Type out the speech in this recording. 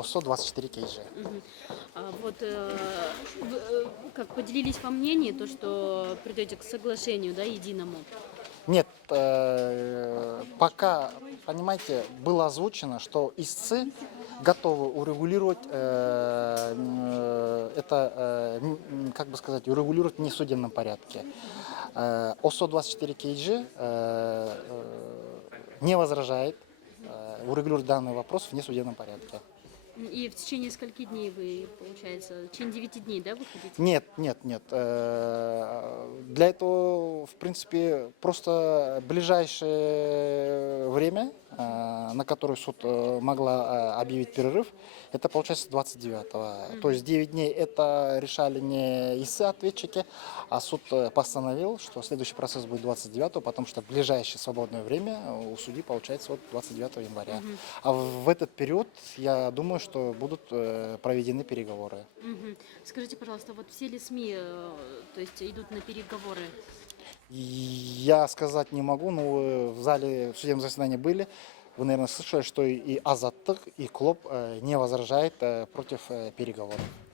ОСО 24 КГ. Мгм. Как поделились во мнении, то, что придете к соглашению, да, единому? Нет, пока, понимаете, было озвучено, что истцы готовы урегулировать как бы сказать, урегулировать в несудебном порядке. ОСО 24 КГ не возражает урегулировать данный вопрос в несудебном порядке. И в течение скольки дней вы, получается, в течение 9 дней, да, вы хотите? Нет, нет, нет. Для этого, в принципе, просто ближайшее время, на которое суд могла объявить перерыв, это получается 29-го. То есть 9 дней это решали не истцы-ответчики, а суд постановил, что следующий процесс будет 29-го, потому что ближайшее свободное время у судьи получается вот 29 января. Мгм. А в этот период, я думаю, что будут проведены переговоры. Мгм. Скажите, пожалуйста, вот все ли СМИ, то есть идут на переговоры? Я сказать не могу, но вы в зале в судебном заседании были. Вы, наверное, слышали, что и Азаттык, и Клоп не возражает против переговоров.